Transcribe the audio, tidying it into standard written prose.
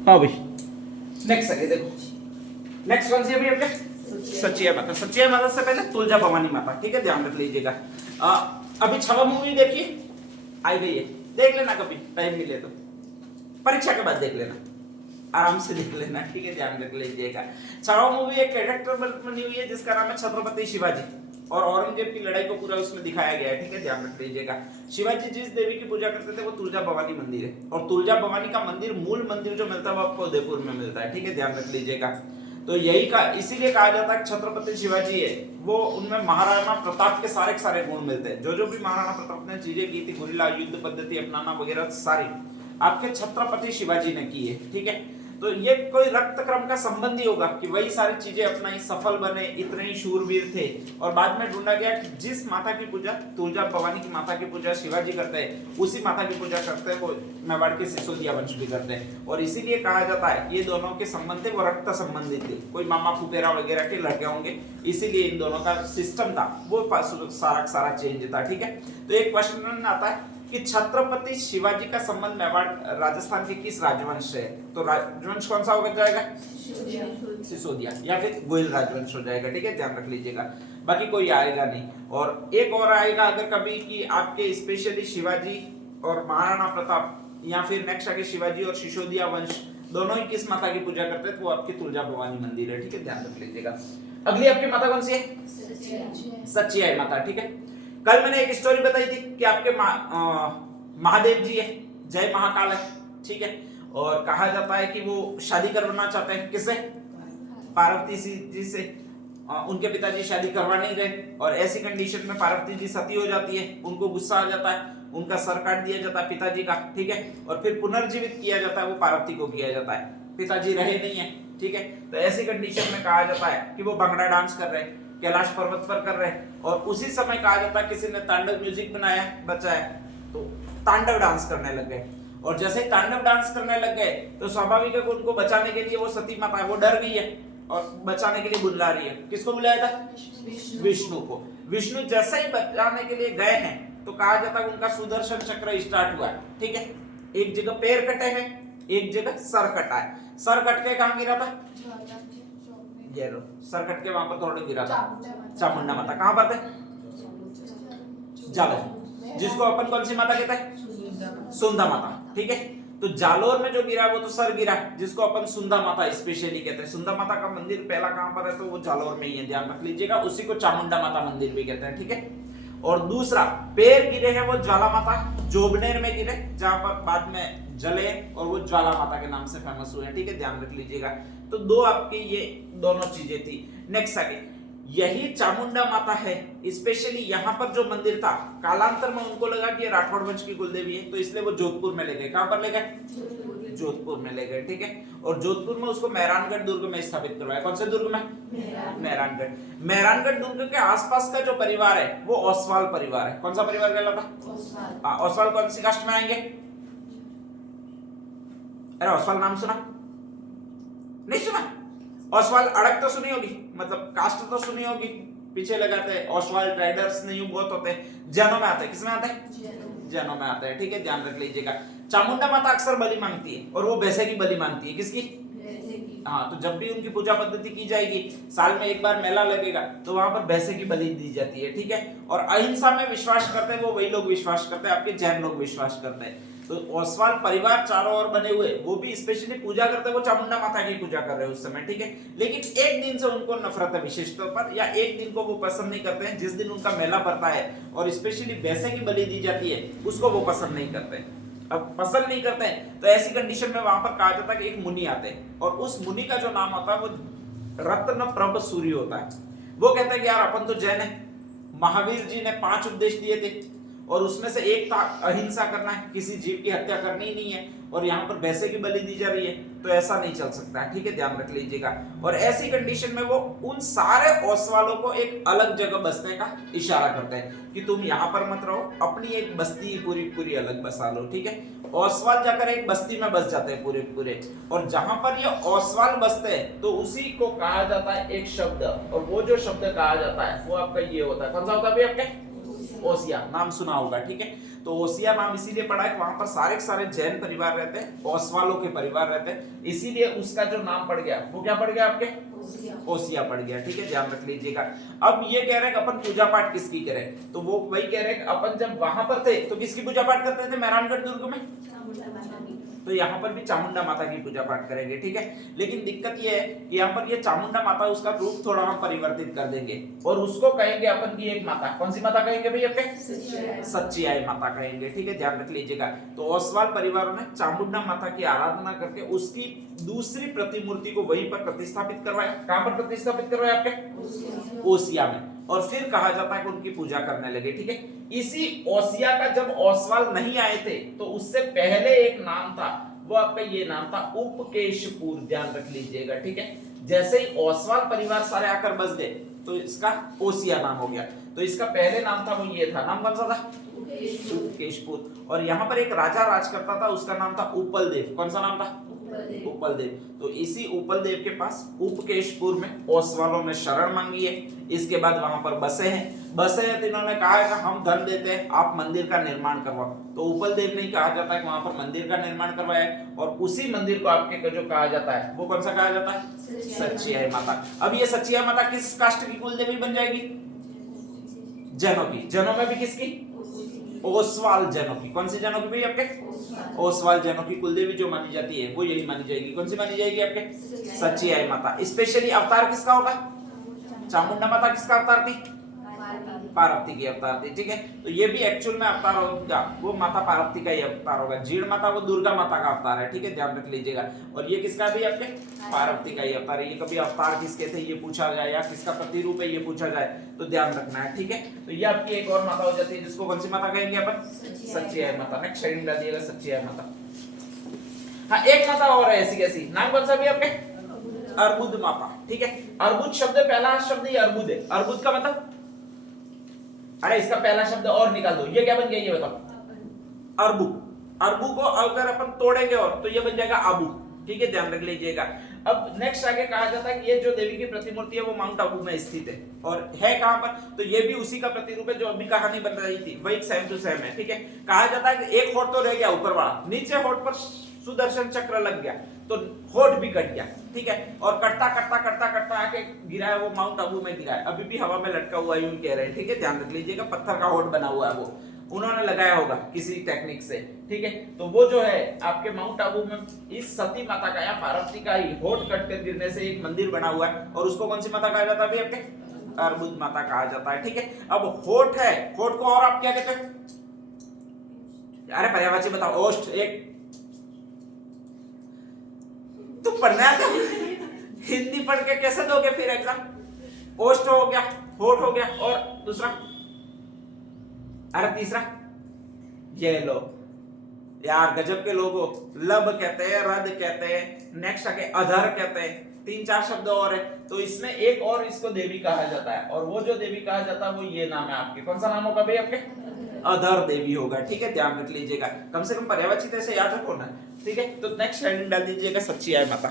हाँ भाई नेक्स्ट आगे देखो, नेक्स्ट कौन सी है भाई आपके? सचिया माता। सचिया माता से पहले तुलजा भवानी माता, ठीक है, ध्यान रख लीजिएगा। अभी छवा मूवी देखिए, आई गई है, देख लेना कभी टाइम मिले तो, परीक्षा के बाद देख लेना, आराम से देख लेना, ठीक है, ध्यान रख लीजिएगा। छवा मूवी एक कैरेक्टर बनी हुई है जिसका नाम है छत्रपति शिवाजी, और औरंगजेब की लड़ाई को पूरा उसमें दिखाया गया है, ठीक है, ध्यान रख लीजिएगा। शिवाजी जिस देवी की पूजा करते थे वो तुलजा भवानी मंदिर है, और तुलजा भवानी का मंदिर, मूल मंदिर जो मिलता है वो आपको उदयपुर में मिलता है, ठीक है, ध्यान रख लीजिएगा। तो यही का इसीलिए कहा जाता है छत्रपति शिवाजी है वो, उनमें महाराणा प्रताप के सारे गुण मिलते हैं। जो भी महाराणा प्रताप ने चीजें की थी, गुरिल्ला युद्ध पद्धति अपनाना वगैरह, सारी आपके छत्रपति शिवाजी ने की है, ठीक है। तो ये कोई रक्त क्रम का संबंधी होगा कि वही सारी चीजें अपनाई, सफल बने, इतने ही शूरवीर थे। और बाद में ढूंढा गया कि जिस माता की पूजा, तुलजा भवानी की माता की पूजा शिवाजी करते हैं, उसी माता की पूजा करते हैं वो मेवाड़ के सिसोदिया वंश भी करते हैं। और इसीलिए कहा जाता है ये दोनों के संबंध थे वो रक्त संबंधित थे, कोई मामा फुफेरा वगैरह के लड़के होंगे, इसीलिए इन दोनों का सिस्टम था वो सारा चेंज था, ठीक है। तो एक क्वेश्चन आता है कि छत्रपति शिवाजी का संबंध मेवाड़ राजस्थान के किस राजवंश से है? तो राजवंश कौन सा हो जाएगा? सिसोदिया या फिर गोयल राजवंश हो जाएगा, ठीक है, ध्यान रख लीजिएगा। बाकी कोई आएगा नहीं। और एक और आएगा अगर कभी कि आपके स्पेशली शिवाजी और महाराणा प्रताप, या फिर नेक्स्ट आगे शिवाजी और सिसोदिया वंश दोनों ही किस माता की पूजा करते हैं, तो वो आपकी तुलजा भवानी मंदिर है, ठीक है, ध्यान रख लीजिएगा। अगली आपकी माता कौन सी है? सचिया माता, ठीक है। कल मैंने एक स्टोरी बताई थी कि आपके महादेव जी है, जय महाकाल है, ठीक है, और कहा जाता है कि वो शादी करवाना चाहते हैं, किससे? पार्वती जी से। उनके पिताजी शादी करवा नहीं रहे, और ऐसी कंडीशन में पार्वती जी सती हो जाती है, उनको गुस्सा आ जाता है, उनका सर काट दिया जाता है पिताजी का, ठीक है, और फिर पुनर्जीवित किया जाता है, वो पार्वती को किया जाता है, पिताजी रहे नहीं है, ठीक है। तो ऐसी कंडीशन में कहा जाता है कि वो भंगड़ा डांस कर रहे हैं, कैलाश पर्वत पर कर रहे हैं, और उसी समय कहा जाता है किसी ने तांडव म्यूजिक बनाया, बचाया, तो तांडव डांस करने लग गए। और जैसे ही तांडव डांस करने लग गए तो स्वाभाविक है उनको बचाने के लिए वो सती माता वो डर गई है और बचाने के लिए बुला रही है। किसको बुलाया था? विष्णु को। विष्णु जैसे ही बचाने के लिए गए हैं तो कहा जाता है उनका सुदर्शन चक्र स्टार्ट हुआ है, ठीक है। एक जगह पैर कटे हैं, एक जगह सर कटा है। सर कट के कहां गिरा था? ये लो, सर कट के वहां पर थोड़ा गिरा था, चामुंडा माता। कहां पर थे? जालोर, जिसको अपन कौन सी माता कहते हैं? सुंदा माता, ठीक है। तो जालोर में जो गिरा वो तो सर गिरा, जिसको अपन सुंदा माता स्पेशली कहते हैं। सुंदा माता का मंदिर पहला कहां पर है? तो वो जालोर में ही है, ध्यान रख लीजिएगा। उसी को चामुंडा माता मंदिर भी कहते हैं, ठीक है। और दूसरा पैर गिरे हैं वो ज्वाला माता जोबनेर में गिरे, जहां पर बाद में जले और वो ज्वाला माता के नाम से फेमस हुए, ठीक है, ध्यान रख लीजिएगा। तो दो आपकी ये दोनों चीजें थी। नेक्स्ट आगे यही चामुंडा माता है, स्पेशली यहाँ पर जो मंदिर था, कालांतर में उनको लगा कि ये राठौड़ वंश की कुलदेवी है, तो इसलिए वो जोधपुर में ले गए। कहां पर ले गए? जोधपुर में ले गए, ठीक है। और जोधपुर में उसको मेहरानगढ़ दुर्ग में स्थापित करवाया। कौन से दुर्ग में? मेहरानगढ़। मेहरानगढ़ दुर्ग के आसपास का जो परिवार है वो ओसवाल परिवार है। कौन सा परिवार कहलाता? ओसवाल कौन सी कास्ट में आएंगे? अरे ओसवाल नाम सुना? नहीं सुना? ओसवाल अड़क तो सुनी होगी, मतलब कास्ट तो सुनी होगी, पीछे लगाते हैं ओसवाल ट्रेडर्स नहीं बहुत होते हैं, जैनों में आते हैं। किसमें आते हैं? जैनों में आते हैं, ठीक है, ध्यान रख लीजिएगा। चामुंडा माता अक्सर बलि मांगती है और वो भैंसे की बलि मांगती है। किसकी? हाँ, तो जब भी उनकी पूजा पद्धति की जाएगी, साल में एक बार मेला लगेगा तो वहां पर भैंसे की बलि दी जाती है, ठीक है। और अहिंसा में विश्वास करते हैं वो वही लोग विश्वास करते हैं, आपके जैन लोग विश्वास करते हैं। तो ओसवाल परिवार चारों ओर बने हुए वो भी स्पेशली पूजा करते हैं, वो चामुंडा माता की पूजा कर रहे हैं उस समय, ठीक है। लेकिन एक दिन से उनको नफरत है विशेष तौर पर, या एक दिन को वो पसंद नहीं करते हैं, जिस दिन उनका मेला पड़ता है और स्पेशली भैंसे की बलि दी जाती है उसको वो पसंद नहीं करते हैं। अब पसंद नहीं करते हैं तो ऐसी कंडीशन में वहां पर कहा जाता है कि एक मुनि आते हैं, और उस मुनि का जो नाम होता है वो रत्न प्रभ सूर्य होता है। वो कहते हैं कि यार अपन तो जैन है, महावीर जी ने 5 उपदेश दिए थे और उसमें से एक था अहिंसा करना है, किसी जीव की हत्या करनी ही नहीं है, और यहाँ पर भैंसे की बलि दी जा रही है, तो ऐसा नहीं चल सकता है, ठीक है, ध्यान रख लीजिएगा। और ऐसी कंडीशन में वो उन सारे ओसवालों को एक अलग जगह बसने का इशारा करते हैं कि तुम यहाँ पर मत रहो, अपनी एक बस्ती पूरी अलग बसा लो, ठीक है। ओसवाल जाकर एक बस्ती में बस जाते हैं पूरे, और जहां पर ये ओसवाल बसते हैं तो उसी को कहा जाता है एक शब्द, और वो जो शब्द कहा जाता है वो आपका ये होता है। कौन सा होता है भाई? आपके ओसिया नाम सुना होगा, ठीक है। तो ओसिया नाम इसीलिए पड़ा है कि वहां पर सारे के सारे जैन परिवार रहते हैं, ओसवालों के परिवार रहते हैं, इसीलिए उसका जो नाम पड़ गया वो क्या पड़ गया आपके, ओसिया पड़ गया। ठीक है, ध्यान रख लीजिएगा। अब ये कह रहे हैं कि अपन पूजा पाठ किसकी करें, तो वो वही कह रहे हैं कि अपन जब वहां पर थे तो किसकी पूजा पाठ करते थे मेहरानगढ़ दुर्ग में, तो यहाँ पर भी चामुंडा माता की पूजा पाठ करेंगे। ठीक है, लेकिन दिक्कत ये है कि यहाँ पर ये चामुंडा माता उसका रूप थोड़ा हम परिवर्तित कर देंगे और उसको कहेंगे अपन की एक माता, कौन सी माता कहेंगे भाई अपने, सच्ची आई माता कहेंगे। ठीक है, ध्यान रख लीजिएगा। तो ओसवाल परिवारों ने चामुंडा माता की आराधना करके उसकी दूसरी प्रतिमूर्ति को वहीं पर प्रतिस्थापित करवाया। कहां पर प्रतिस्थापित करवाया आपके, ओसिया में, और फिर कहा जाता है कि उनकी पूजा करने लगे। ठीक है, इसी ओसिया का जब ओसवाल नहीं आए थे तो उससे पहले एक नाम था, वो आपका ये नाम था उपकेशपुर, ध्यान रख लीजिएगा। ठीक है, जैसे ही ओसवाल परिवार सारे आकर बस गए तो इसका ओसिया नाम हो गया। तो इसका पहले नाम था वो ये था, नाम कौन सा था, उपकेशपुर। और यहाँ पर एक राजा राज करता था, उसका नाम था उपल देव। कौन सा नाम था, उपल देव। तो इसी उपल देव के पास उपकेशपुर में ओसवालों ने शरण मांगी है। इसके बाद वहां पर बसे हैं तो इन्होंने कहा है कि हम धन देते हैं, आप मंदिर का निर्माण करवाओ। तो उपल देव ने कहा जाता है कि वहां पर मंदिर का निर्माण करवाया, और उसी मंदिर को आपके जो कहा जाता है वो कौन सा कहा जाता है, सच्ची आई माता। अब ये सच्ची आई माता किस कास्ट की कुल देवी बन जाएगी, जैनों की। जैनों में भी किसकी, ओसवाल जैनों की। कौन सी जैनों की भाई आपके, ओसवाल जैनों की कुलदेवी जो मानी जाती है वो यही मानी जाएगी। कौन सी मानी जाएगी आपके, सच्ची आई माता। स्पेशली अवतार किसका होगा, चामुंडा माता किसका अवतार थी, पार्वती की अवतार थी। ठीक है, तो ये भी एक्चुअल में अवतार होगा वो माता पार्वती का ही अवतार होगा। जीण माता वो दुर्गा माता का अवतार है। ठीक है, ध्यान रख लीजिएगा। और ये किसका भी आपके, पार्वती का ही अवतार है। ये कभी अवतार किसके थे ये पूछा जाए या किसका प्रतिरूप है ये पूछा जाए तो ध्यान रखना है। ठीक है, तो ये आपकी एक और माता हो जाती है जिसको कौन सी माता कहेंगे अपन, सच्ची आई माता। नेक्स्ट हेडिंग डाल दिएगा सच्ची आई माता। हाँ, एक माता और है ऐसी कैसी, नाम कौन सा भी आपके, अर्बुद माता। ठीक है, अर्बुद शब्द पहला शब्द ही अर्बुद है। अर्बुद का मतलब, अरे इसका पहला शब्द और निकाल दो, ये क्या बन गया ये बताओ, अरबू। अरबू को अगर अपन तोड़ेंगे और तो ये बन जाएगा आबू। ठीक है, ध्यान रख लीजिएगा। अब नेक्स्ट आगे कहा जाता है कि ये जो देवी की प्रतिमूर्ति है वो माउंट आबू में स्थित है, और है कहां पर, तो ये भी उसी का प्रतिरूप है जो अभी कहानी बन रही थी, वही सेम टू सेम है। ठीक है, कहा जाता है कि एक होठ तो रह गया ऊपर वाला, नीचे होठ पर सुदर्शन चक्र लग गया तो होठ भी कट गया। ठीक है, और कटता कटता कटता कटता आके गिरा है वो माउंट आबू में गिरा है, अभी भी हवा में लटका हुआ यूं कह रहे हैं। ठीक है, ध्यान रख लीजिएगा। पत्थर का होठ बना हुआ है, वो उन्होंने लगाया होगा किसी टेक्निक से। ठीक है, तो वो जो है आपके माउंट आबू में इस सती माता का या पार्वती का ही होठ कटकर गिरने से एक मंदिर बना हुआ है, और उसको कौन सी माता कहा जाता है अभी आपके, अर्बुद माता कहा जाता है। ठीक है, अब होठ है, होठ को और आप क्या कहते हैं, अरे पर्यायवाची बताओ, ओष्ठ। एक तो पढ़ना है, हिंदी पढ़ के कैसे दोगे फिर एग्जाम। ओष्ठ हो गया, होठ हो गया, और दूसरा, अरे तीसरा, ये लो यार गजब के लोगो, लब कहते हैं, रद कहते हैं, नेक्स्ट आके अधर कहते हैं, 3-4 शब्द और है। तो इसमें एक और इसको देवी कहा जाता है, और वो जो देवी कहा जाता है वो ये नाम है आपके, कौन सा नाम होगा भाई आपके, अधर देवी होगा। ठीक है, ध्यान रख लीजिएगा, कम से कम पर्यायवाची से याद रखो ना। ठीक है, तो नेक्स्ट हेडिंग डाल दीजिएगा सच्ची आई माता।